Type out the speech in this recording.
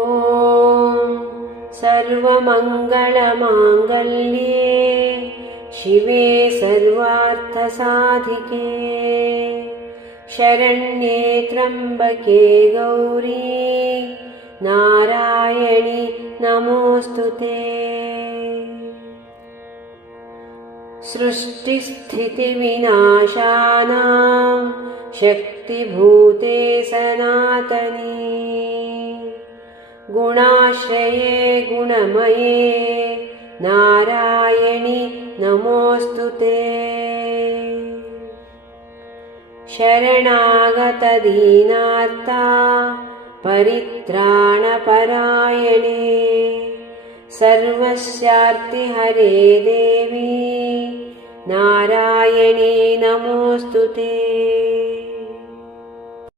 ॐ सर्वमङ्गलमाङ्गल्ये शिवे सर्वार्थसाधिके शरण्ये त्र्यम्बके गौरी नारायणि नमोऽस्तुते। सृष्टिस्थितिविनाशानां शक्तिभूते सनातनी गुणाश्रये गुणमये नारायणि नमोऽस्तुते। शरणागतदीनार्ता परित्राणपरायणे सर्वस्यार्तिहरे देवी नारायणी नमोऽस्तुते।